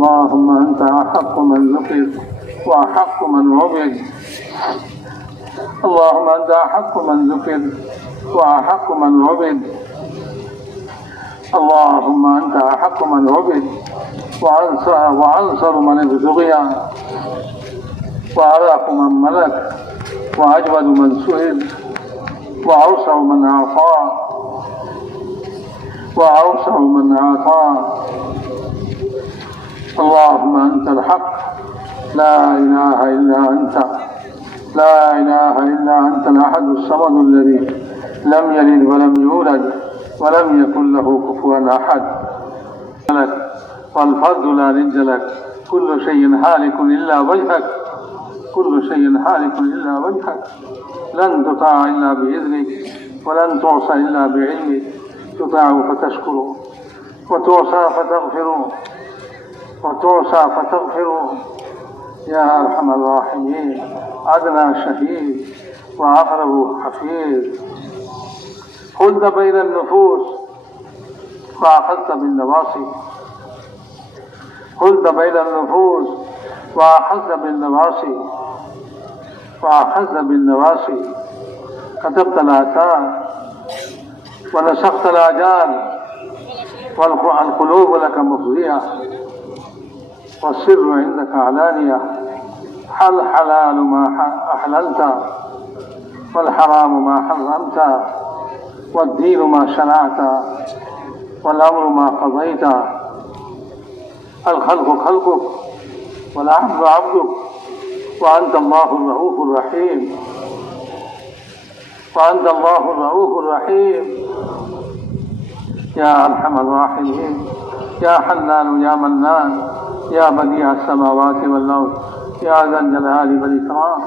اللهم أنت أحق من ذكر وأحق من عبد. اللهم أنت أحق من ذكر وأحق من عبد. اللهم أنت أحق من عبد وأنصر من ابتغي وأرأف من ملك وأجود من سئل وأوسع من أعطى. اللهم أنت الحق لا إله إلا أنت الأحد الصمد الذي لم يلد ولم يولد ولم يكن له كفوا أحد لك والفرد لا ند لك. كل شيء هالك إلا وجهك لن تطاع إلا بإذنك ولن تعصى إلا بعلمك. تطاع فتشكر وتعصى فتغفر يا أرحم الراحمين. أدنى شهيد وأقرب حفيظ. خلت بين النفوس وأخذت بالنواصي كتبت الآثار ونسخت الآجال والقلوب لك مفضية والسر عندك علانية. الحلال ما أحللت والحرام ما حرمت والدين ما شرعت والأمر ما قضيت. الخلق خلقك والعبد عبدك وأنت الله الرؤوف الرحيم. يا أرحم الراحمين يا حنان يا منان يا بديع السماوات والأرض يا ذا الجلال والإكرام.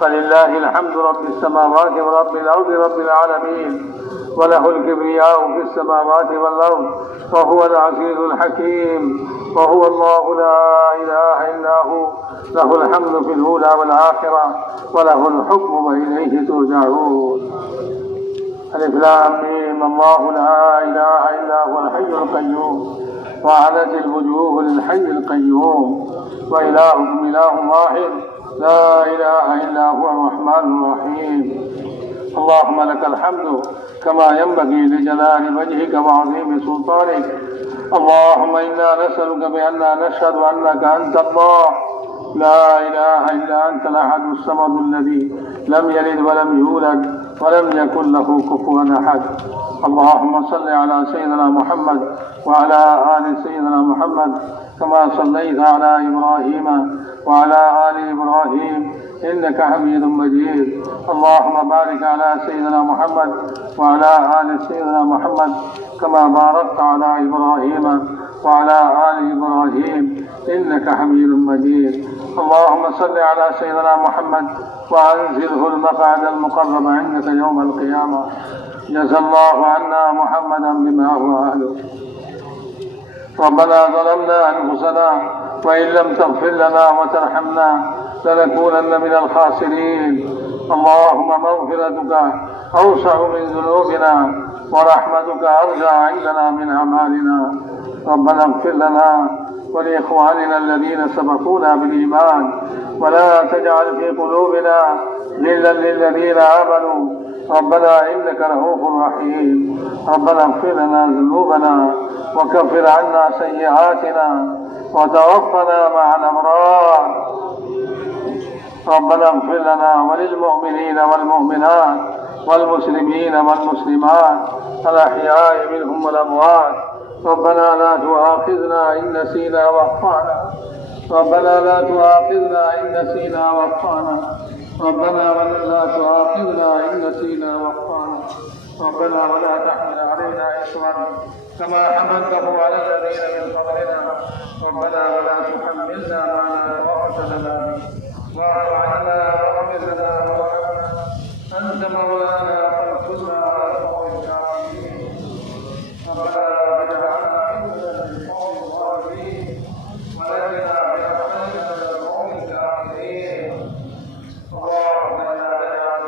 فلله الحمد رب السماوات ورب الأرض رب العالمين وله الكبرياء في السماوات والأرض وهو العزيز الحكيم. وهو الله لا إله إلا هو له الحمد في الأولى والآخرة وله الحكم وإليه ترجعون. ألف لام ميم. الله لا إله إلا هو الحي القيوم وعنت الوجوه للحي القيوم وإلهكم إله واحد لا إله إلا هو الرحمن الرحيم. اللهم لك الحمد كما ينبغي لجلال وجهك وعظيم سلطانك. اللهم إنا نسألك بأننا نشهد أنك أنت الله لا إله إلا أنت الأحد الصمد الذي لم يلد ولم يولد ولم يكن له كفوا أحد. اللهم صل على سيدنا محمد وعلى آل سيدنا محمد كما صليت على إبراهيم وعلى آل إبراهيم إنك حميد مجيد. اللهم بارك على سيدنا محمد وعلى آل سيدنا محمد كما باركت على إبراهيم وعلى آل إبراهيم إنك حميد مجيد. اللهم صل على سيدنا محمد وأنزله المقعد المقرب عندك يوم القيامة. جزى الله عنا محمدا بما هو أهله. ربنا ظلمنا أنفسنا وإن لم تغفر لنا وترحمنا لنكونن من الخاسرين. اللهم مغفرتك أوسع من ذنوبنا ورحمتك أرجى عندنا من أعمالنا. ربنا اغفر لنا ولإخواننا الذين سبقونا بالإيمان ولا تجعل في قلوبنا غلا للذين آمنوا ربنا إنك رؤوف رحيم. ربنا اغفر لنا ذنوبنا وكفر عنا سيئاتنا وتوفنا مع الأبرار. ربنا اغفر لنا وللمؤمنين والمؤمنات والمسلمين والمسلمات الأحياء منهم والأموات. ربنا لا تؤاخذنا إن نسينا وأخطأنا. ربنا لا تؤاخذنا إن نسينا وأخطأنا. ربنا ولا تؤاخذنا إن نسينا وأخطأنا. ربنا ولا تحمل علينا إصرا كما حملته على الذين من قبلنا. ربنا ولا تحملنا ما لا طاقة لنا به. واعف عنا واغفر لنا وارحمنا أنت مولانا فانصرنا على القوم الكافرين. ربنا لا تجعلنا فتنة للقوم الظالمين ونجنا برحمتك من القوم الكافرين. اللهم لا تجعل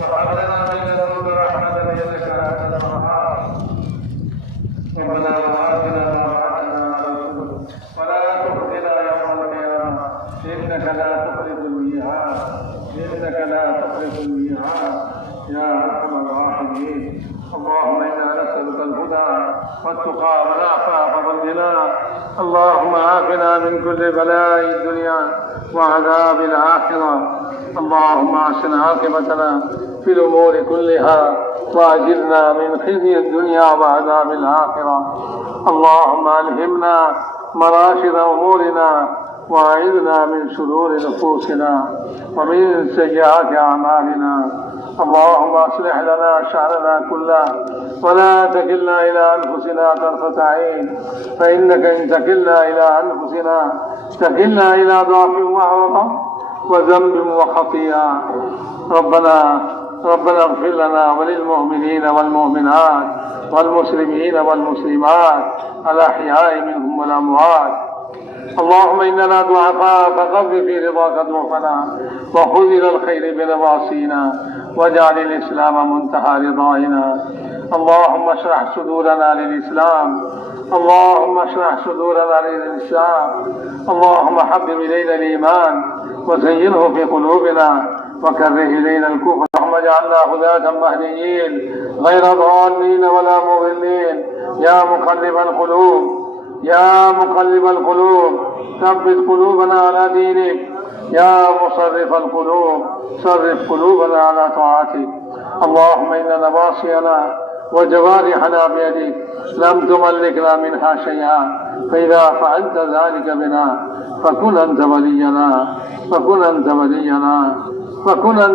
وهب لنا من لدنك رحمة إنك أنت الوهاب. ربنا وآتنا ما وعدتنا على رسلك ولا تخزنا يوم القيامة إنك لا تخلف الميعاد يا أرحم الراحمين. اللهم إنا نسألك الهدى والتقى والعفاف والغنى. اللهم عافنا من كل بلاء الدنيا وعذاب الآخرة. اللهم أحسن عاقبتنا في الأمور كلها وأجرنا من خزي الدنيا وعذاب الآخرة. اللهم ألهمنا مراشد أمورنا وأعذنا من شرور نفوسنا ومن سيئات أعمالنا. اللهم أصلح لنا شأننا كله ولا تكلنا إلى أنفسنا طرفة عين، فإنك إن تكلنا إلى أنفسنا تكلنا إلى ضعف وعوضة وذنب وخطيئة. ربنا اغفر لنا وللمؤمنين والمؤمنات والمسلمين والمسلمات الأحياء منهم والأموات. اللهم إننا ضعفاء فقض في رضاك ضعفنا وخذ إلى الخير بنواصينا واجعل الإسلام منتهى رضائنا. اللهم اشرح صدورنا للإسلام. اللهم حبب إلينا الإيمان وزينه في قلوبنا وكره إلينا الكفر. اللهم اجعلنا هداة مهديين غير ضالين ولا مضلين. يا مقلب القلوب ثبت قلوبنا على دينك. يا مصرف القلوب صرف قلوبنا على طاعتك. اللهم إن نواصينا وجوارحنا بيدك لم تملكنا منها شيئا، فإذا فعلت ذلك بنا فكن أنت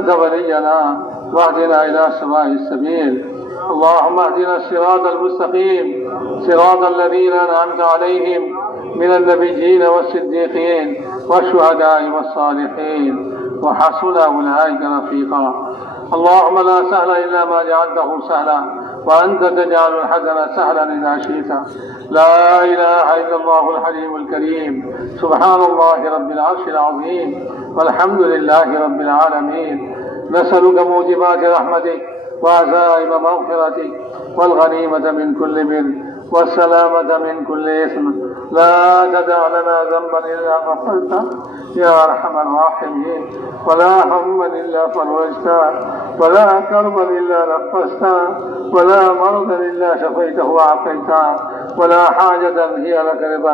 ولينا واهدنا إلى سواء السبيل. اللهم اهدنا الصراط المستقيم صراط الذين أنعمت عليهم من النبيين والصديقين والشهداء والصالحين وحسن أولئك رفيقا. اللهم لا سهل إلا ما جعلته سهلا وأنت تجعل الحزن سهلا إذا شئت. لا إله إلا الله الحليم الكريم. سبحان الله رب العرش العظيم والحمد لله رب العالمين. نسألك موجبات رحمتك وعزائم مغفرتك والغنيمة من كل بر والسلامة من كل إثم. لا تدع لنا ذنبا إلا غفرته يا أرحم الراحمين، ولا هما إلا فرجته، ولا كربا إلا نفسته، ولا مرضا إلا شفيته وعافيته، ولا حاجة هي لك رضا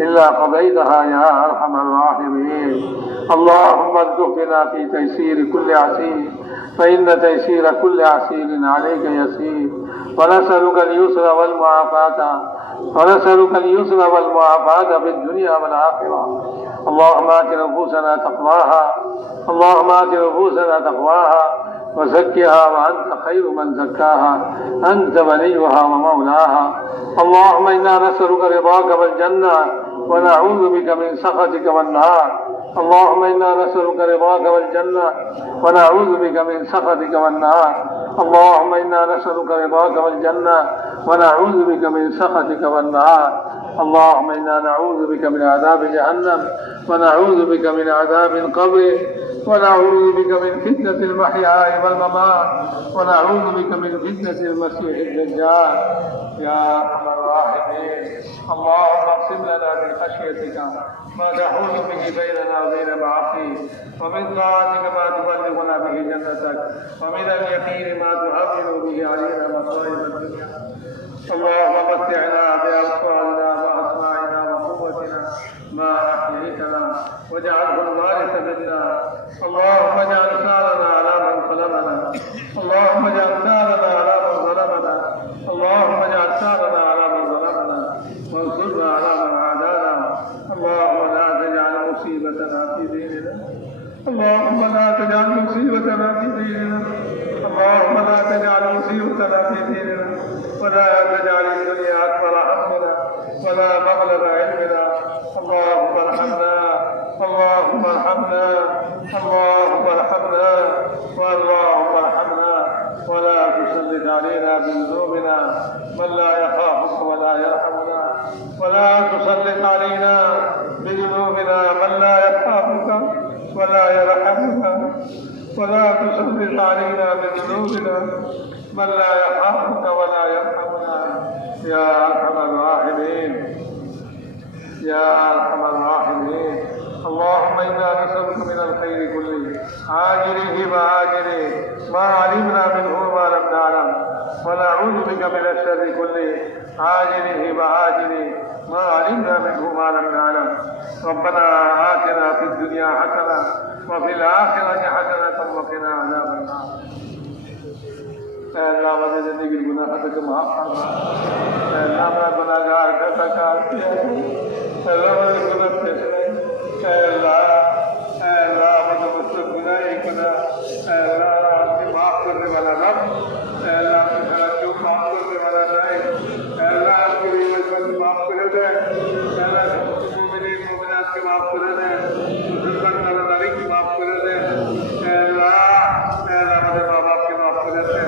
إلا قضيتها يا أرحم الراحمين. اللهم ارزقنا في تيسير كل عسير، فإن تيسير كل عسير عليك يسير. ونسألك اليسر والمعافاة في الدنيا والآخرة. اللهم آت نفوسنا تقواها وزكها وأنت خير من زكاها، أنت وليها ومولاها. اللهم إنا نسألك رضاك والجنة ونعوذ بك من سخطك والنار. اللهم إنا نسألك رضاك والجنة ونعوذ بك من سخطك والنار. اللهم إنا نسألك رضاك والجنة ونعوذ بك من سخطك والنار. اللهم إنا نعوذ بك من عذاب جهنم ونعوذ بك من عذاب القبر ونعوذ بك من فتنة المحيا والممات ونعوذ بك من فتنة المسيح الدجال يا أرحم الراحمين. اللهم اقسم لنا من خشيتك ما تحول به بيننا وبين معصيك، ومن طاعتك ما تبلغنا به جنتك، ومن اليقين ما تهون به علينا مصائب الدنيا. اللهم متعنا بأبصارنا وأسماعنا وقوتنا ما أحييتنا واجعله الوارث منا. اللهم اجعل ثارنا على من ظلمنا. اللهم اجعل ثارنا على من ظلمنا. اللهم اجعل ثارنا على من ظلمنا وانصرنا على من عادانا. اللهم لا تجعل مصيبتنا في ديننا. اللهم لا تجعل مصيبتنا في ديننا. اللهم لا تجعل مصيبتنا في ديننا، ولا تجعل الدنيا أكبر همنا ولا مبلغ علمنا. اللهم ارحمنا اللهم ارحمنا اللهم ارحمنا واللهم ارحمنا، ولا تسلط علينا بذنوبنا من لا يخافك ولا يرحمنا، ولا تسلط علينا بذنوبنا من لا يخافك ولا يرحمنا. ولا تسلط علينا بذنوبنا من لا يخافك ولا يرحمنا يا ارحم الراحمين يا ارحم الراحمين. اللهم انا نسالك من الخير كله عاجله وآجله ما علمنا منه وما لم نعلم ونعوذ بك من الشر كله عاجله وآجله ما علمنا منه وما لم نعلم. ربنا آتنا في الدنيا حسنة وفي الآخرة حسنة وقنا عذاب النار. اللہ ہماری زندگی گناہ سے معاف فرما. اللہ ہمارا گناہگار کا کار کیا. اللہ ہمارے گناہ سے اللہ ہمارے مجھ سے گناہ ہی گناہ. اللہ آپ کی معاف کرنے والا رب. اللہ آپ کا جو معاف کرنے والا رہے. اللہ آپ کی رحمت معاف کرے دے. اللہ مومنین مومنات کے معاف کرے دے. مسلمان نارینہ کی معاف کرے دے. اللہ ہمارے ماں باپ کے معاف کرے دے.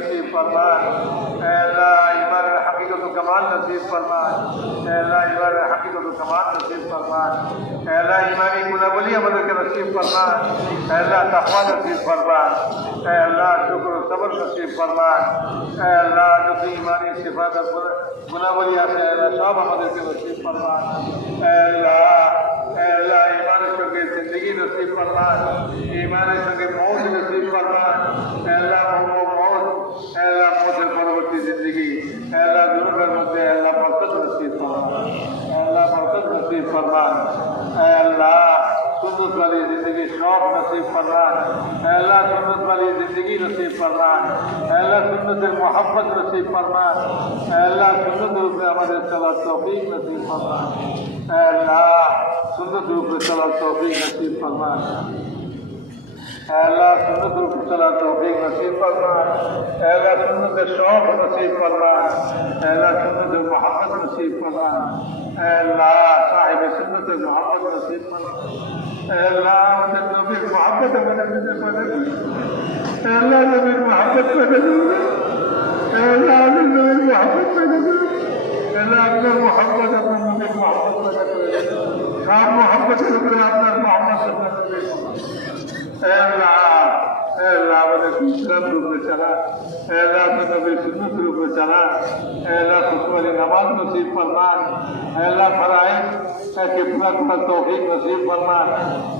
نصیب فرما. اے اللہ ایمان حقیقت و کمال نصیب فرما. اے اللہ ایمانی گناہگاری عمل کے نصیب فرما. اے اللہ تقوی نصیب فرما. اے اللہ شکر و صبر نصیب فرما. اے اللہ جو ایمانی صفات گناہگاری سے اے اللہ سب عمل کے نصیب فرما. اے اللہ ایمان کے زندگی نصیب فرما. ایمان کے موت نصیب فرما. اے اللہ موت اے اللہ موت پرورتی زندگی. اے اللہ ضرور مجھے اے اللہ برکت نصیب فرما. اے اللہ برکت نصیب فرما. اے اللہ سنت والی زندگی شوق نصیب فرما. اے اللہ سنت والی زندگی نصیب فرما. اے اللہ سنت محبت نصیب فرما. اے اللہ سنت روپ میں ہمارے صلاح توفیق نصیب فرما. اے اللہ سنت روپ میں صلاح توفیق نصیب فرما. اے اللہ سنت روپ میں صلاح توفیق نصیب فرما. اے اللہ سنت شوق نصیب فرما. اے اللہ سنت محبت نصیب فرما. اے اللہ صاحب سنت محبت نصیب فرما. اے اللہ نبی محبت اے اللہ نبی محبت اے اللہ نبی محبت اے اللہ اپنا محبت اپنا نبی محبت آپ محبت کرتے اپنا محمد صلی اللہ علیہ وسلم. اے اللہ سنت روپ میں چلا. اے اللہ اپنے نبی سنت روپ میں چلا. اے اللہ خوش والی نماز نصیب فرما. اے اللہ فرائض کہ پورا پورا توفیق نصیب فرما.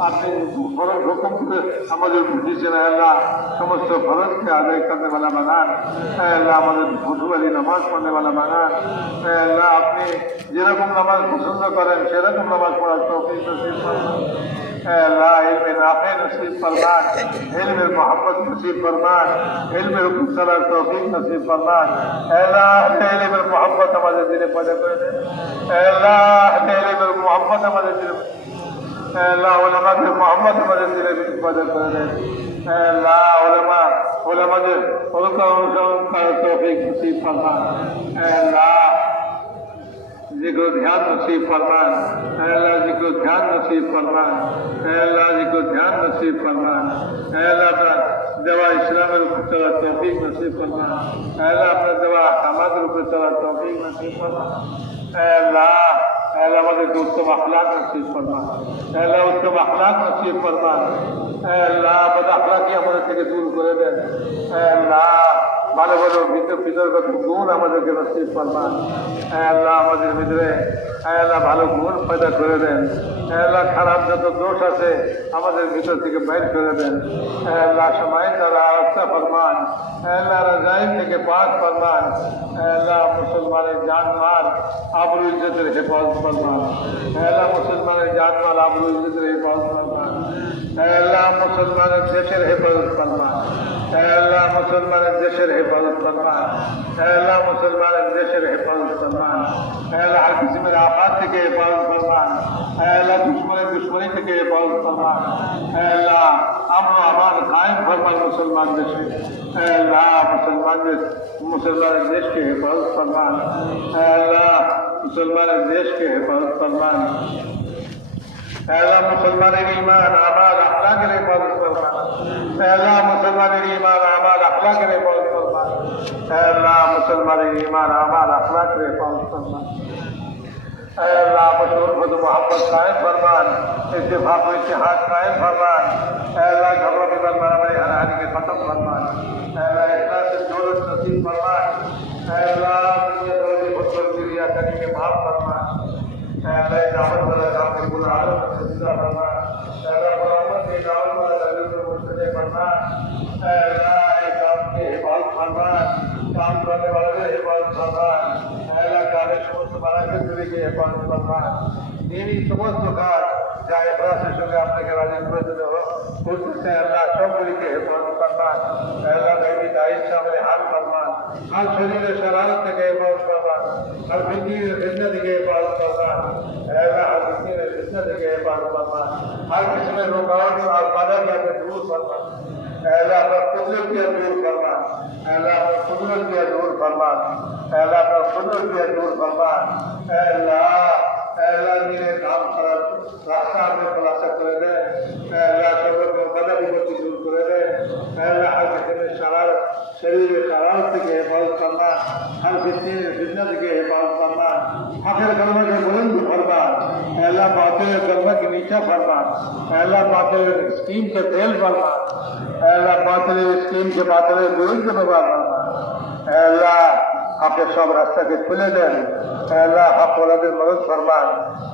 اپنے فرض حکم سے ہمارے بجھی سے اے اللہ سمجھ فرض کے ادا کرنے والا بنا. اے اللہ ہمارے خوش والی نماز پڑھنے والا بنا. اے اللہ اپنی যেরকম নামাজ পছন্দ করেন সেরকম নামাজ পড়ার তৌফিক নসিব ফরমান. اے اللہ علم نافع نصیب فرمان. علم محبت نصیب فرمان. علم رکن صلاح توفیق نصیب فرمان. اے اللہ علم محبت ہمارے دل پیدا کر دے. اے اللہ علم محبت ہمارے دل. اے اللہ علماء کے محبت ہمارے دل پیدا کر دے. اے اللہ علماء کا توفیق نصیب فرمان. اے اللہ ذکر و دھیان نصیب فرمان. اے اللہ ذکر و دھیان نصیب فرمان. اے اللہ ذکر و دھیان نصیب فرمان. اے اللہ اپنا دوا اسلام روپ چلا توفیق نصیب فرمان. اے اللہ اپنا دوا احکامات روپ چلا توفیق نصیب فرمان. اے اللہ ہمارے کو اتم اخلاق نصیب فرمان. اے اللہ اتم اخلاق نصیب فرمان. اے اللہ بد اخلاقی ہمارے থেকে দূর করে দেন. اے اللہ ভালো ভালো ভিতরগত গুণ আমাদেরকে নসিব ফরমান. আল্লাহ আমাদের ভিতরে আল্লাহ ভালো গুণ পয়দা করে দেন. আল্লাহ খারাপ যত দোষ আছে আমাদের ভিতর থেকে বাইর করে দেন. আল্লাহ সময় তারা আস্থা ফরমান. আল্লাহ রাজাইল থেকে পাক ফরমান. আল্লাহ মুসলমানের জানমাল আবরু ইজ্জতের হেফাজত ফরমান. আল্লাহ মুসলমানের জানমাল আবরু ইজ্জতের হেফাজত ফরমান. আল্লাহ মুসলমানের দেশের হেফাজত ফরমান. আল্লাহ মুসলমানের দেশের হেফাজত ফরমান, আল্লাহ মুসলমানের দেশের হেফাজত ফরমান, আল্লাহ হর কিসমের আফাত থেকে হেফাজত ফরমান, আল্লাহ দুশ্মনী থেকে হেফাজত ফরমান, আল্লাহ আমরা আবার কায়েম ফরমান মুসলমান দেশে, আল্লাহ মুসলমানের দেশকে হেফাজত ফরমান, আল্লাহ মুসলমানের দেশকে হেফাজত ফরমান, আল্লাহ মুসলমানের ঈমান আমাল আখলাকের হেফাজত ফরমান, আল্লাহ মুসলমানের ঈমান আমাল আখলাকের হেফাজত ফরমান, আল্লাহ মুসলমানের ঈমান আমাল আখলাকের হেফাজত ফরমান, আল্লাহ মশহুর খুদ মোহাম্মদ কায়েম ফরমান, ইত্তেফাক ও ইত্তেহাদ কায়েম ফরমান, আল্লাহ ঝগড়া বিবাদ মারামারি হানাহানিকে খতম ফরমান, আল্লাহ ইখলাসের দৌলত নসিব ফরমান, আল্লাহ দুনিয়া দৌলি ভুল রিয়াকারীকে মাফ ফরমান, আল্লাহ দাওয়াত वाला काम के पूरा आलम से सीधा फरमान, अल्लाह मोहम्मद के दावत वाला दलील को मुस्तदे फरमान, अल्लाह इस काम के हिफाजत फरमान, काम करने वालों के हिफाजत फरमान, अल्लाह काले समस्त मराकज़ के हिफाजत फरमान, दीनी समस्त काज যা ইখলাসের সঙ্গে আপনাকে রাজি করে করতেছে আল্লাহ সবগুলিকে হেফাজত ফরমান, আল্লাহ নবী দায়িত্ব সামনে হাল ফরমান, আর শরীরের শরারত থেকে হেফাজত ফরমান, আর ফিতনার ফিতনা থেকে হেফাজত ফরমান, আল্লাহ আর ফিতনার ফিতনা থেকে হেফাজত ফরমান, हर किस्म में रुकावट और बाधा के दूर फरमान, अल्लाह अपना कुदरत के दूर फरमान, अल्लाह अपना कुदरत के दूर फरमान, अल्लाह अपना कुदरत के दूर फरमान, अल्लाह अल्लाह ने काम करा रास्ता में खुलासा करे दे, अल्लाह सब को बाधा विपत्ति दूर करे दे, अल्लाह हर किस्म में शरारत शरीर शरारत के हिफाजत फरमान, हर फितना के हिफाजत फरमान, आखिर कलमा के बुलंद फरमान, अल्लाह बातिल कलमा के नीचा फरमान, अल्लाह बातिल स्कीम के तेल फरमान, अल्लाह बातिल स्कीम के बातिल विरुद्ध फरमान, अल्लाह आपके सब रास्ता के खुले दें, अल्लाह हक औलाद मदद फरमान,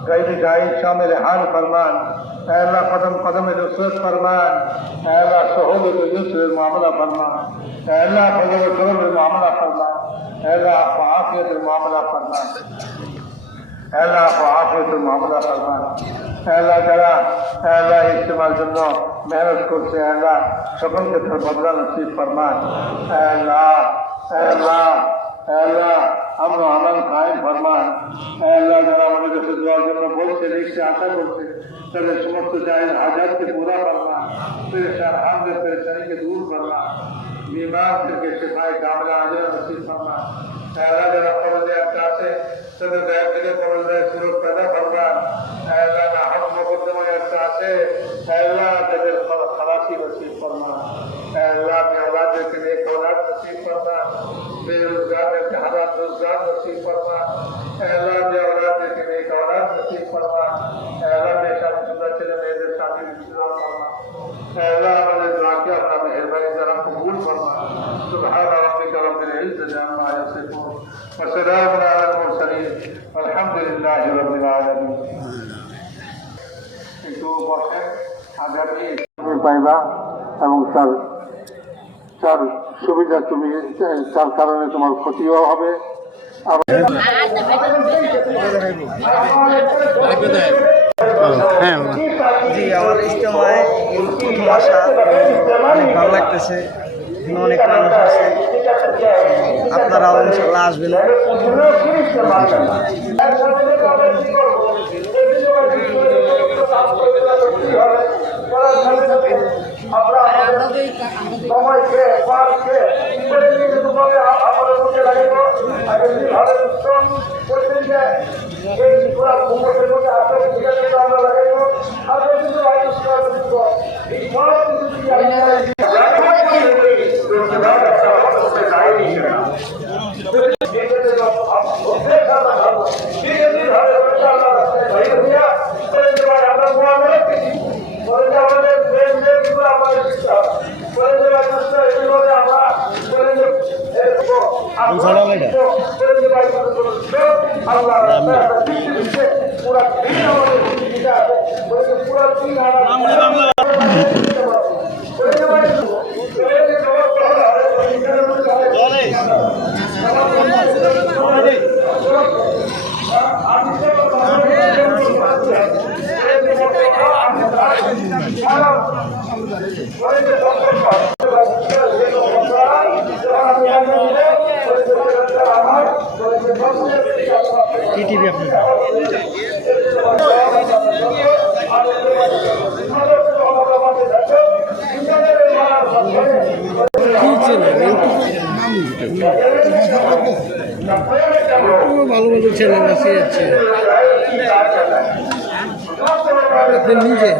गैर जायज शामिल हाल फरमान, अल्लाह कदम कदम नुसरत फरमान, अल्लाह सहूलत युस्र मामला फरमान, अल्लाह फजल करम मामला फरमान, अल्लाह आफियत मामला फरमान, अल्लाह आफियत मामला फरमान, अल्लाह যারা আল্লাহ ইস্তেমার জন্য মেহনত করছে আল্লাহ সকলকে তার বদলা নসিব ফরমান, আল্লাহ আল্লাহ আল্লাহ আমরা আমাল কায়েম ফরমান, আল্লাহ যারা আমাদের কাছে দোয়ার জন্য বলছে লিখছে আশা করছে তাদের সমস্ত জায়েজ হাজাতকে পুরা ফরমান, পেরেশান হামদের পেরেশানিকে দূর ফরমান, बीमारদেরকে শিফায়ে কামিলা আজর নসিব ফরমান, আল্লাহ যারা ফরজে একটা আছে তাদের গায়েব থেকে ফরজে সুরত পেদা ফরমান, আল্লাহ না হক মুকদ্দমায় একটা আছে আল্লাহ তাদের খালাসি নসিব ফরমান, আল্লাহ अपने औलाद के नेक औलाद नसीब फरमा, बेरोजगार के हालात रोजगार नसीब फरमा, अल्लाह ने औलाद के नेक औलाद नसीब फरमा, अल्लाह ने शादीशुदा चले मेरे शादी इंतजाम फरमा, अल्लाह हमारे दुआ के अपना मेहरबानी जरा कबूल फरमा, सुभान रब्बिक रब्बिल इज्जति अम्मा यसिफून व सलामुन अलल मुरसलीन वल्हम्दुलिल्लाहि रब्बिल आलामीन। একটু বসে আগামী পাইবা এবং তার সুবিধা তুমি তার কারণে তোমার ক্ষতিও হবে। জি আমার ইজতেমায় প্রথম আসা অনেক ভালো লাগতেছে, এখানে অনেক মানুষ আছে, আপনারাও ইনশাল্লাহ আসবেন। সময়কে পারকে তোমাকে আমাদের মধ্যে লাগিব এই পুরা ভূমধ্যের মধ্যে আসলে আমরা লাগাইব আর কিন্তু এই সব কি টিভি আপনি? ভালো ভালো চ্যানেল আছে নিজে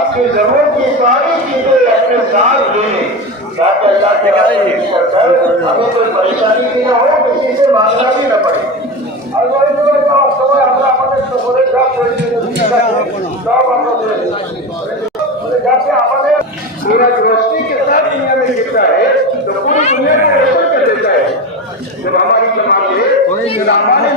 अपनी जरूरत की सारी चीजें अपने साथ लें ताकि अल्लाह के रास्ते हमें कोई परेशानी भी न हो, किसी से मांगना भी न पड़े। सूरज रोशनी के साथ दुनिया में गिरता है तो पूरी दुनिया को रोशन कर देता है। जब हमारी जमातें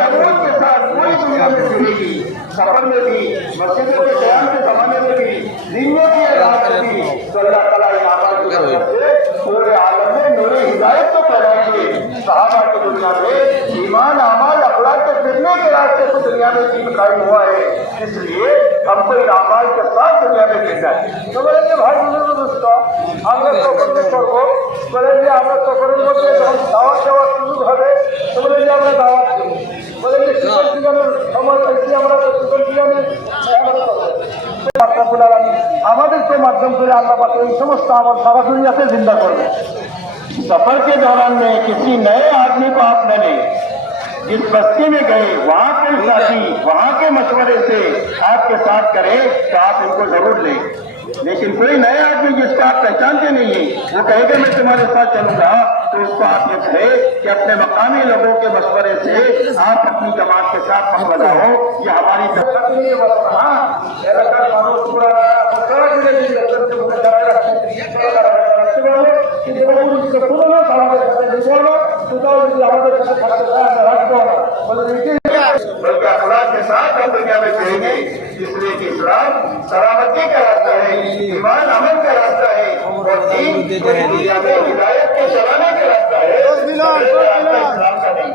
नबूवत के साथ पूरी दुनिया में जुड़ेगी, सफर में भी, मस्जिदों के क़याम के ज़माने में भी, दीनों की रात में भी, तो अल्लाह ताला इन आमाल की बरकत से पूरे आलम में नूर हिदायत तो फैलाएंगे। सहाबा की दुनिया में ईमान, अमाल, अखलाक के फिरने के रास्ते से दुनिया में दीन कायम हुआ है, इसलिए हमको इन आमाल के साथ दुनिया में गिरना है। तो बोलेंगे भाई बुजुर्ग दोस्तों, আমরা সফর করবো, বলে যে আমরা সফরের মধ্যে যখন দাওয়াত দেওয়ার সুযোগ হবে তো বলে যে আমরা দাওয়াত দেবো, বলে যে শিকল জীবনের সময় পাইছি আমরা তো শিকল জীবনে আমাদেরকে মাধ্যম করে আল্লাহ পাক এই সমস্ত আমার সারা দুনিয়াতে জিন্দা করবে। सफर के दौरान में किसी नए आदमी को आप न लें। जिस बस्ती में गए वहाँ के साथी वहाँ के मशवरे से आपके साथ करें तो आप इनको जरूर लें। लेकिन कोई नया आदमी जिसको आप पहचानते नहीं है वो कहेगा मैं तुम्हारे साथ चलूंगा, तो उसको आप ये कहे कि अपने मकामी लोगों के मशवरे से आप अपनी जमात के साथ हम बनाओ। ये हमारी बल्कि अखलाक के साथ हम दुनिया में कहेंगे, इसलिए कि इस्लाम सलामती का रास्ता है, ईमान अमल का रास्ता है और दीन दुनिया में हिदायत के चलाने का रास्ता है। इस्लाम का नहीं।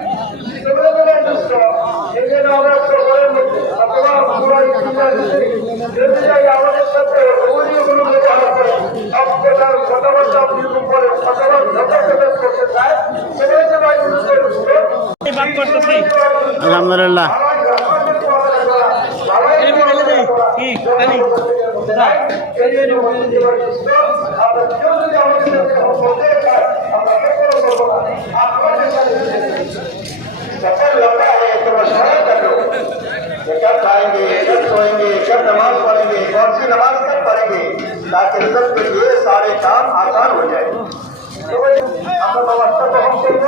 আলহামদুলিল্লাহ सफर लंबा है तो मशवरा कर लो, कब खाएंगे, कब सोएंगे, कब नमाज पढ़ेंगे, कौन सी नमाज कब पढ़ेंगे, ताकि रिजल्ट के लिए सारे काम आसान हो जाए। तो हम व्यवस्था तो हम करेंगे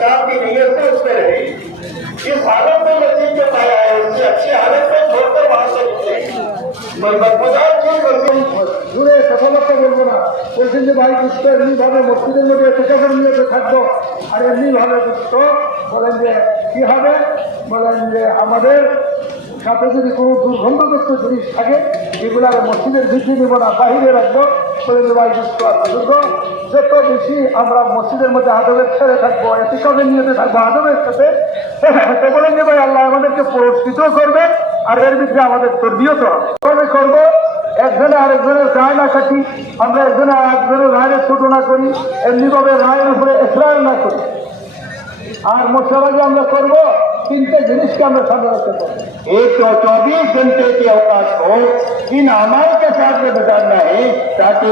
काम की नीयत से उसमें रहे। इस हालत में मस्जिद में पाया है, उससे अच्छी हालत में छोड़कर वहां से मजबूदार चीज ঘুরে সফলতা বলবো না, বলছেন যে ভাই দুষ্ট এমনিভাবে মসজিদের মধ্যে এতটাকার নিয়ে থাকবো আর এমনিভাবে দুষ্ট বলেন যে কি হবে, বলেন যে আমাদের সাথে যদি কোনো দুর্গন্ধগ্রস্ত জিনিস থাকে এগুলো মসজিদের ভিতরে দেবো না, বাহিরে রাখবো, বলেন যে ভাই দুষ্ট আর বুজুর্গ যত বেশি আমরা মসজিদের মধ্যে আদবের ছেড়ে থাকবো, এতিকাদের নিয়ে থাকবো আদবের সাথে, বলেন যে ভাই আল্লাহ আমাদেরকে পুরস্কৃত করবে আর এর ভিতরে আমাদের তরবিয়ত করবো। একজনে আরেকজনের গায়ে না কাটি, আমরা একজনে আরেকজনের রায়ের ছোট না করি, এমনিভাবে রায়ের উপরে এসরার না করি। আর মশলা যে আমরা করবো তিনটে জিনিসকে আমরা সামনে রাখতে পারবো। एक 24 घंटे की अवकाश हो इन अमाल के साथ में गुजारना है ताकि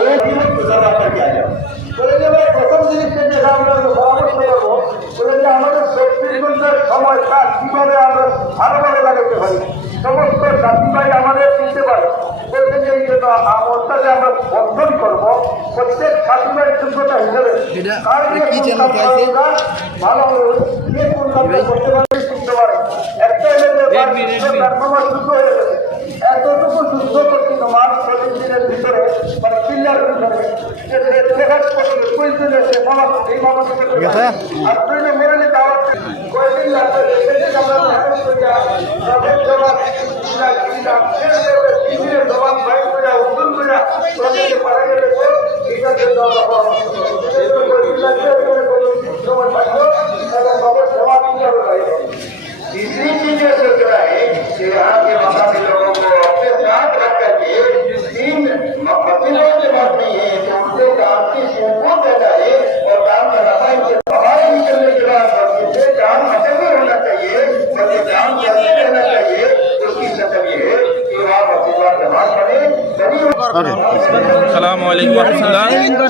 প্রথম জিনিসটা যেটা আমরা পরামর্শ করবো বলে যে আমাদের 24 ঘন্টার সময়টা কিভাবে আমরা ভালোভাবে লাগাতে পারি, সমস্ত সাথী ভাই আমাদের চিনতে পারে। বলতে যে এই জন্য আমলটাকে আমরা বন্ধন করবো প্রত্যেক সাথী ভাই যোগ্যতা হিসেবে ভালো করতে পারবে, শিখতে পারে। একটা এতটুকু যুদ্ধ করছি তোমার প্রতিদিনের ভিতরে মানে চিল্লার ভিতরে আর তুই মেরে নিতে আমার কয়েকদিন লাগবে জবাব ভাই করে উদ্দুল করে পারা গেলে এটার জন্য तीसरी चीज ये सोच रहा है कि यहाँ के मकामी लोगों को अपने साथ रख करके तीन मकामियों की बात नहीं है कि उनसे काम की सुकून देता है और काम का रफा इनसे बाहर निकलने के बाद बल्कि काम खत्म नहीं होना चाहिए, बल्कि काम चलते रहना चाहिए। उसकी मतलब ये है कि वहाँ मसीबा जमात पड़े। আসসালামু আলাইকুম ওয়া রাহমাতুল্লাহ।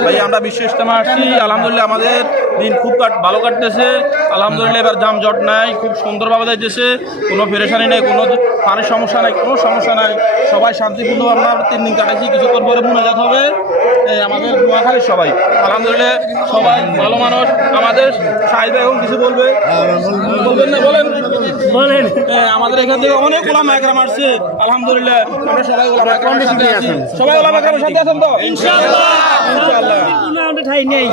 ভাই আমরা বিশ্ব ইজতেমা আসছি, আলহামদুলিল্লাহ আমাদের দিন খুব ভালো কাটতেছে। আলহামদুলিল্লাহ এবার যানজট নাই, খুব সুন্দরভাবে যাইতেছে, কোনো পেরেশানি নেই, কোনো পানির সমস্যা নাই, কোনো সমস্যা নাই। সবাই শান্তিপূর্ণভাবে আমরা 3 দিন কাটাইছি। কিছুক্ষণ পরে মোনাজাত হবে আমাদের নোয়াখালীর সবাই। আলহামদুলিল্লাহ সবাই ভালো মানুষ। আমাদের সাহিদ ভাই এখন কিছু বলবে, বলবেন না? বলেন বলেন। আমাদের এখান থেকে অনেক ওলামা একরাম আসছে, আলহামদুলিল্লাহ আমরা সবাই ওলামা একরামের সাথে আছি। সবাই ওলামা একরামের সাথে আছেন তো? ইনশাআল্লাহ ইনশাআল্লাহ।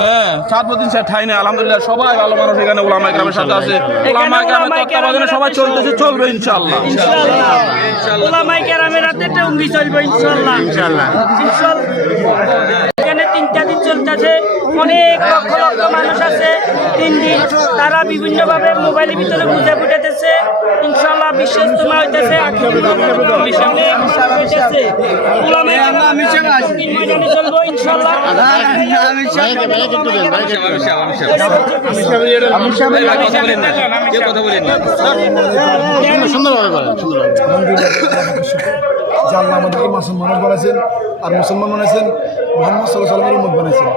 হ্যাঁ, 7 দিন ঠাই নেই, আলহামদুলিল্লাহ সবাই ভালো মানুষ এখানে ওলামা একরামের সাথে আছে। ওলামা একরামের তত্ত্বাবধানে সবাই চলতেছে, চলবে ইনশাআল্লাহ ইনশাআল্লাহ। ওলামা একরামের হাতে টঙ্গি চলবে ইনশাআল্লাহ ইনশাআল্লাহ ইনশাআল্লাহ। এখানে 3টা দিন চলতেছে, অনেক লক্ষ লক্ষ মানুষ আছে 3 দিন। তারা বিভিন্নভাবে মোবাইলের ভিতরে বুঝে ফুটেতেছে। ইনশাআল্লাহ বিশ্ব ইজতেমা হইতেছে, চলবো ইনশাআল্লাহ। আল্লাহ আমাদেরকে মুসলমান বানাইছেন আর মুসলমান বানাইছেন মুহাম্মদ সাল্লাল্লাহু আলাইহি ওয়াসাল্লামের উম্মত বানাইছেন।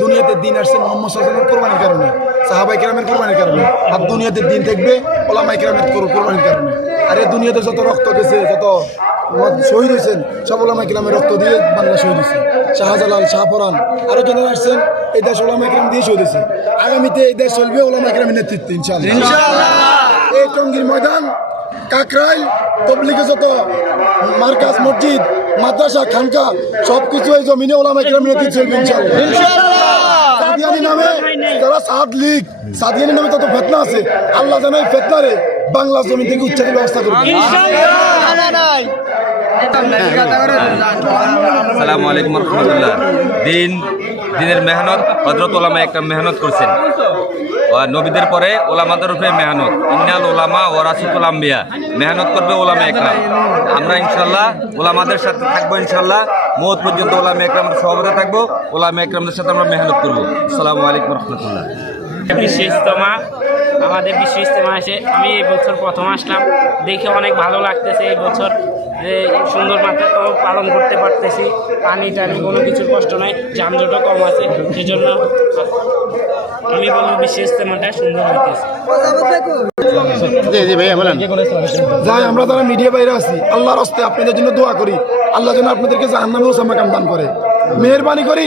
দুনিয়াতে দিন আসছে মুহাম্মদ সাল্লাল্লাহু আলাইহি ওয়াসাল্লামের কোরবানির কারণে, সাহাবায়ে কেরামের কোরবানির কারণে। আর দুনিয়াতে দিন থাকবে ওলামায়ে কেরামের কোরবানির কারণে। আর এই দুনিয়াতে যত রক্ত গেছে, যত শহীদ হয়েছেন, সব ওলামায়ে কেরামের রক্ত দিয়ে বাংলা শহীদ হয়েছে। শাহজালাল, শাহপরান আরো যারা আসছেন এই দেশ ওলামায়ে কেরাম দিয়ে শহীদ হয়েছে। আগামীতে এই দেশ চলবে ওলামায়ে কেরামের নেতৃত্বে ইনশাআল্লাহ। এই টঙ্গীর ময়দান, কাকরাইল, তবলিগে যত মার্কাজ, মসজিদ, মাদ্রাসা, খানকা সবকিছু এই জমিনে ওলামায়ে কেরামের নেতৃত্বে চলবে ইনশাআল্লাহ। সাদিয়ানি নামে যারা সাদিয়ানি নামে তত ফেতনা আছে, আল্লাহ যেন এই ফেতনারে বাংলা জমি থেকে উচ্ছেদের ব্যবস্থা করবে। আসসালামু আলাইকুম ওয়া রাহমাতুল্লাহ। দিনের মেহনত, হযরত ওলামা একরাম মেহনত করছেন। নবীদের পরে ওলামাদের উপরে মেহনত, ইন্নাল ওলামা ওয়ারাসাতুল আম্বিয়া, মেহনত করবে ওলামা একরাম। আমরা ইনশাআল্লাহ ওলামাদের সাথে থাকবো, ইনশাআল্লাহ মওত পর্যন্ত ওলামা একরামের সহবতে থাকবো, ওলামা একরামদের সাথে আমরা মেহনত করবো। আসসালামু আলাইকুম ওয়া রাহমাতুল্লাহ। বিশ্ব ইজতেমা, আমাদের বিশ্ব ইজতেমা আসে, আমি এই বছর প্রথম আসলাম, দেখে অনেক ভালো লাগতেছে। এই বছর যে সুন্দর মাত্রা পালন করতে পারতেছি, পানি টানি কোনো কিছুর কষ্ট নাই, যানজটও কম আছে। সেজন্য আমি বলবো বিশ্ব ইজতেমাটা সুন্দর হইতেছে। যাই আমরা যারা মিডিয়া বাইরে আছি, আল্লাহর হস্তে আপনাদের জন্য দোয়া করি, আল্লাহ যেন আপনাদেরকে জাহান্নামে ওসামাকাম দান করে। মেহেরবানি করি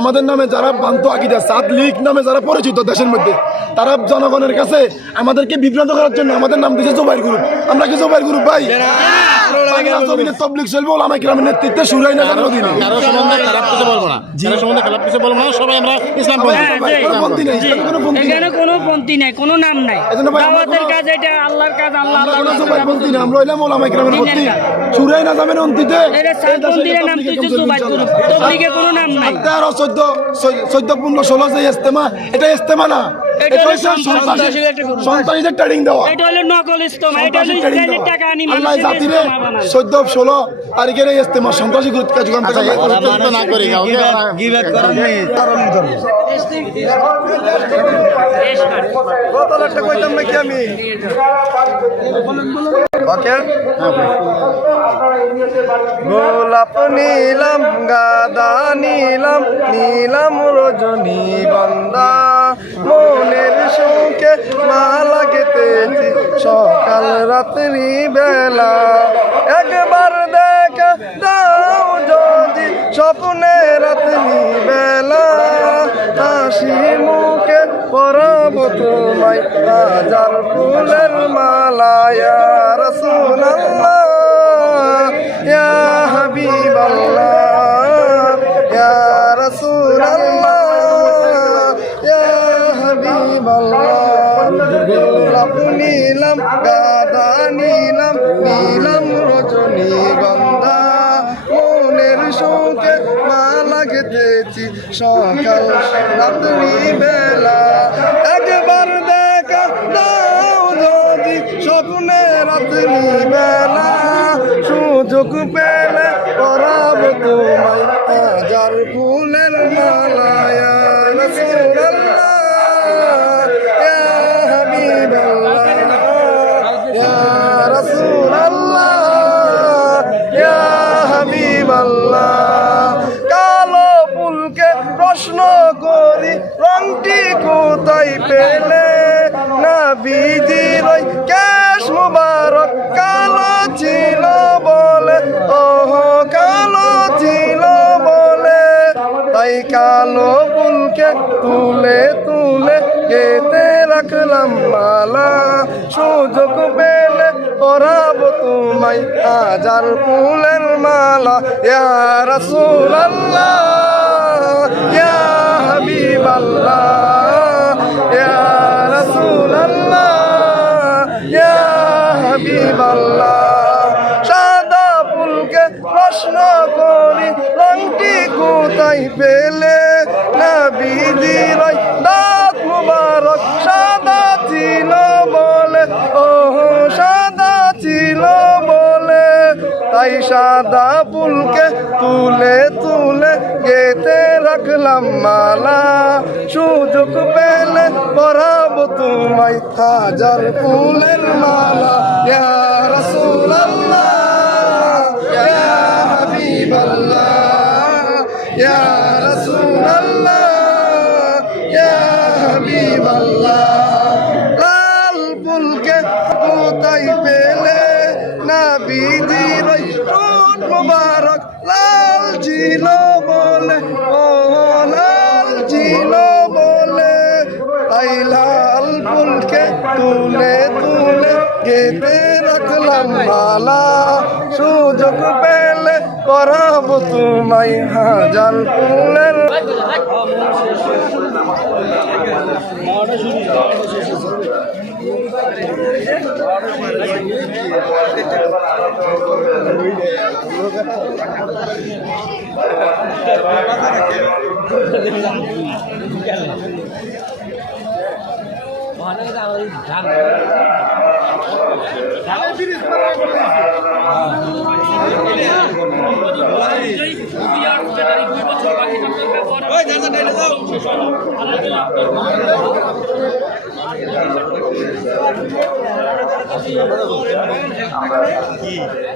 আমাদের নামে যারা বান্ত আকিদা, সাদ লীগ নামে যারা পরিচিত দেশের মধ্যে, তারা জনগণের কাছে আমাদেরকে বিভ্রান্ত করার জন্য আমাদের নাম দিয়েছে জোবাইর গ্রুপ। আমরা কি জোবাইর গ্রুপ ভাই? বাংলা জমিনে তবলিগ চলবে ওলামায়ে কেরামের নেতৃত্বে শুরাই না জানার অধীনে। কারো সম্বন্ধে খারাপ কিছু বলবো না, কারো সম্বন্ধে খারাপ কিছু বলবো না, সবাই আমরা ইসলাম পন্থী। কোনো পন্থী নেই, ইসলামে কোনো পন্থী নেই। এখানে কোনো পন্থী নাই, কোনো নাম নাই। এজন্য ভাই আমরা দাওয়াতের কাজ এটা আল্লাহর কাজ, আল্লাহ আমরা আল্লাহ কোনো জবাই পন্থী না, আমরা হইলাম ওলামায়ে কেরামের পন্থী। শুরাই না জামের অন্তিতে এটা সাতপন্থীর নাম তুই জুবাই তবলিগে কোনো নাম নাই। 13, 14, 15, 16 যে ইস্তেমা, এটা ইস্তেমা না, এটা হলো হচ্ছে সন্ত্রাসীদের ট্রেনিং দেওয়া। এটা হলো নকল ইস্তেমা, এটা হলো সন্ত্রাসী training ইসরায়েলের দেওয়া। টাকা আনি আল্লাহ মানুষের জাতিরে ইস্তেমা বানায়। 14, 16 তারিখের এই ইস্তেমা সন্ত্রাসী কার্যক্রম থেকে না করি কাউকে গিবত করেন নেই কত লাখটা কইতাম নাকি আমি ওকে গোলাপ নীলাম গাদা নীলাম নীলাম রজনীগন্ধা মনের সুখে মালা গেতেছি সকাল রাত্রি বেলা একবার দেখা দাও যদি স্বপ্নে রাত্রি বেলা হাসি মুখে পরাবো তোমায় হাজার ফুলের মালা ইয়া রাসূলুল্লাহ ইয়া হাবিবাল্লাহ ইয়া রাসূলুল্লাহ ইয়া হাবিবাল্লাহ গোলাপ নীলাম গাদা নীলাম নীলাম রজনীগন্ধা মনের সুখে মালা গেতেছি সকাল রাত্রি বেলা একবার দেখা দাও যদি স্বপ্নে রাত্রি বেলা সুযোগ পেলে পরাবো তোমায় হাজার ফুলের মালা ইয়া রাসূলুল্লাহ ইয়া হাবিবাল্লাহ ইয়া রাসূলুল্লাহ ইয়া হাবিবাল্লাহ কালো ফুলকে প্রশ্ন করি রংটি কোথায় পেলে নবীজির ওই কেশ মুবারক কালো ছিল বলে ওহ কালো ছিল বলে তাই কালো ফুলকে তুলে তুলে গেতে রাখলাম মালা সুযোগ পেলে পরাবো তোমায় হাজার ফুলের মালা ইয়া রাসূলুল্লাহ ইয়া হাবিবাল্লাহ ইয়া রাসূলুল্লাহ ইয়া হাবিবাল্লাহ সাদা ফুলকে প্রশ্ন করি রংটি কোথায় পেলে নবীজির ওই দাঁত মুবারক সাদা ছিল বলে ওহ সাদা ছিল বলে তাই সাদা ফুলকে তুলে তুলে গেতে রাখলাম মালা সুযোগ পেলে পরাবো তোমায় হাজার ফুলের মালা ইয়া রাসূলুল্লাহ ইয়া হাবিবাল্লাহ ইয়া রাসূলুল্লাহ ইয়া হাবিবাল্লাহ লাল ফুলকে কোথায় পেলে নবীজির ওই ঠোঁট মুবারক লাল ছিল বলে ও লাল ছিল বলে তাই লাল ফুলকে তুলে তুলে গেতে রাখলাম মালা সুযোগ পেলে পরাবো তোমায় হাজার ফুলের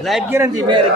লাইফ গ্যারান্টি মেয়ের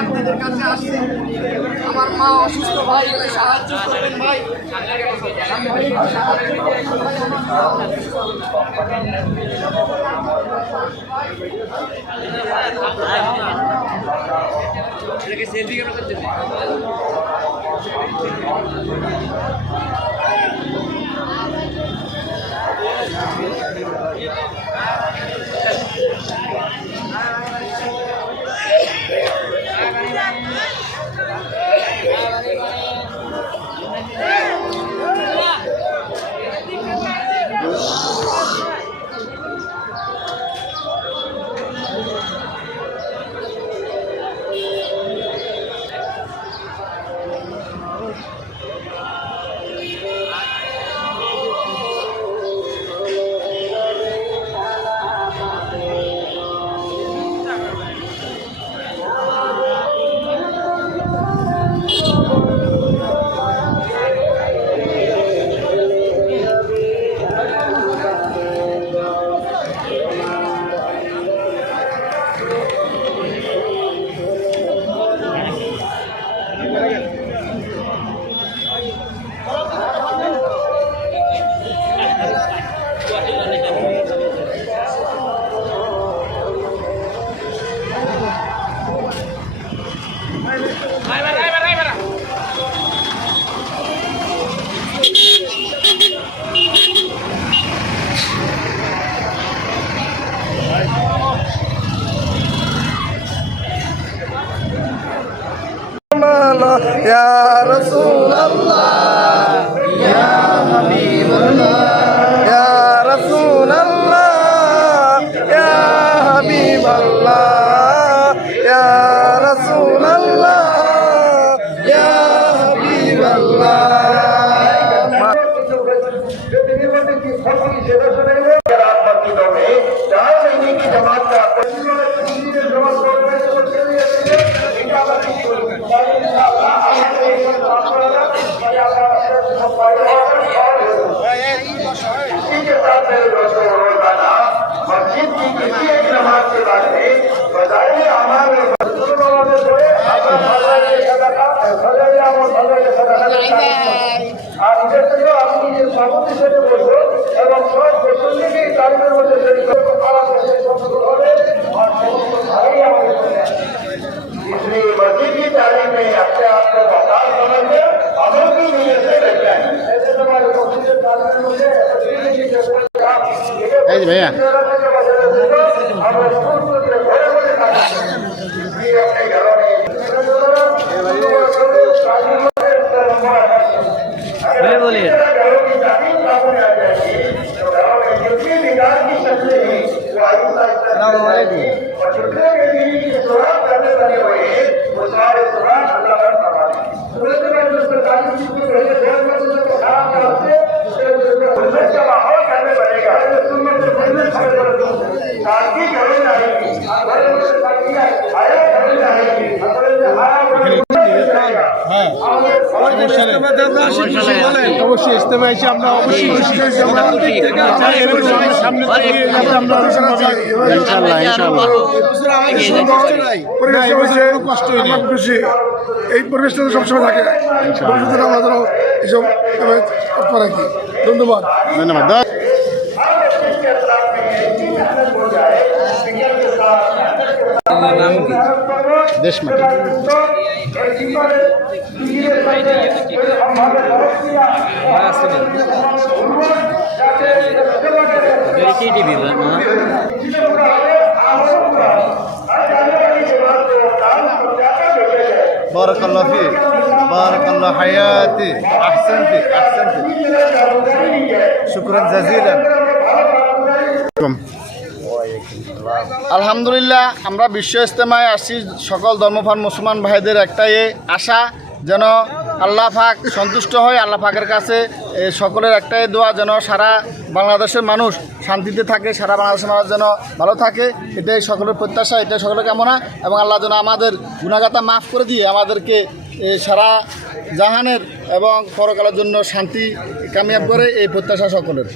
আপনাদের কাছে আসছে আমার মা অসুস্থ ভাই সাহায্য করবেন ভাই সেলফি কেন করতে يا رسول الله يا حبيب الله يا رسول الله يا حبيب الله يا رسول الله يا حبيب الله আর নিজের থেকেও আমি নিজের সভাপতি হিসেবে বলবো এবং সব এই যে ভাইয়া বলে অবশ্যই ইস্তেমা এসে আমরা অবশ্যই সামনে খুশি এই পরিবেশটা তো সবসময় থাকে আমাদেরও এসব রাখি। ধন্যবাদ ধন্যবাদ। দেশ মাটি بارك الله فيك بارك الله حياتي احسنتي شكرا جزيلا আলহামদুলিল্লাহ আমরা বিশ্ব ইজতেমায় আসছি সকল ধর্মপ্রাণ মুসলমান ভাইদের একটাই আশা যেন আল্লাহ পাক সন্তুষ্ট হয়। আল্লাহ পাকের কাছে সকলের একটাই দোয়া যেন সারা বাংলাদেশের মানুষ শান্তিতে থাকে, সারা বাংলাদেশের মানুষ যেন ভালো থাকে, এটাই সকলের প্রত্যাশা, এটাই সকলের কামনা। এবং আল্লাহ যেন আমাদের গুনাহগাতা মাফ করে দিয়ে আমাদেরকে সারা জাহানের এবং পরকালের জন্য শান্তি কামিয়াব করে, এই প্রত্যাশা সকলের।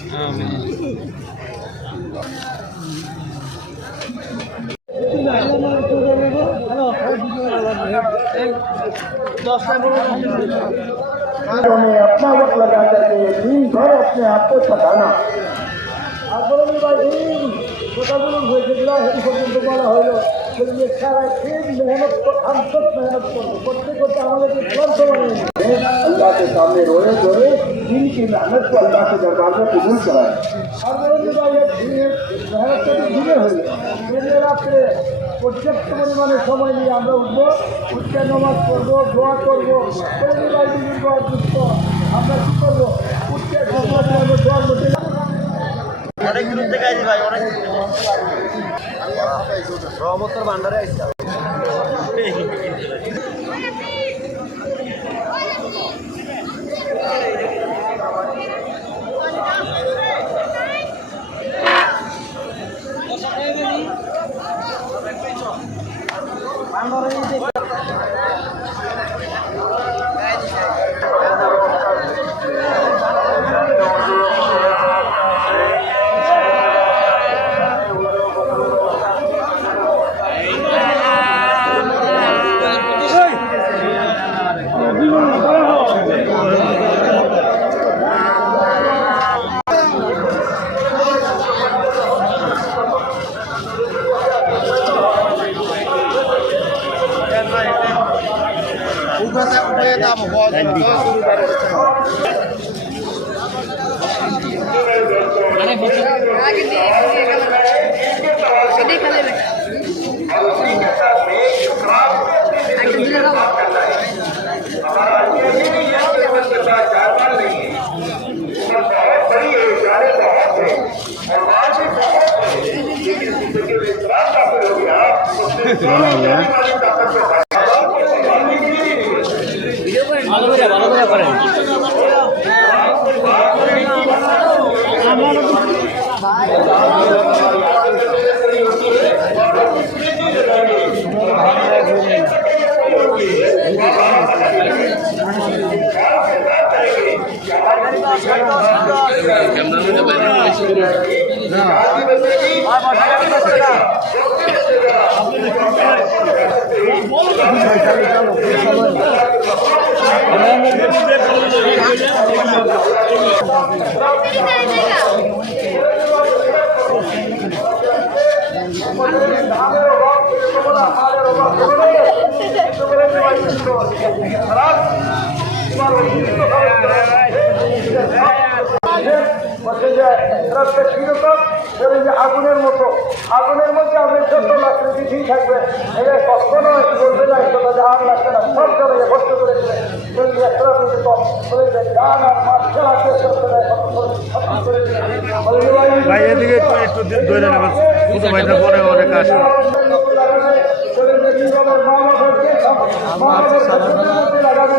अपना वक्त लगा करके ये दिन भर अपने आप को थकाना বলা হলো সারা दिन मेहनत हम सब मेहनत করবো, করতে করতে আমাদেরকে ক্লান্ত বানিয়ে अल्लाह के सामने रोए धोए दिन की मेहनत को अल्लाह के दरबार में कबूल कराए। मेहनत থেকে দূরে হয়ে রাত্রে পর্যাপ্ত পরিমাণে সময় নিয়ে আমরা উঠবো, উঠে নামাজ পড়বো, দোয়া করবো। আমরা কি করবো? উঠে ঘোষণা করবো, দোয়া করতে অনেক দূর থেকে আইছি ভাই, অনেক রহমতের ভান্ডারে আইছি। খারাপ আগুনের মতো আগুনের মধ্যে আপনি ছোট্ট লাকড়ি ঠিক থাকবে এটা কখনো বলবে না এটা আর লাগবে না সব জলে ভর্তি করে দেবে ভাই এদিকে একটু ধরে নেবেন ছোট ভাইটা পরে অনেক আসে লাগাবে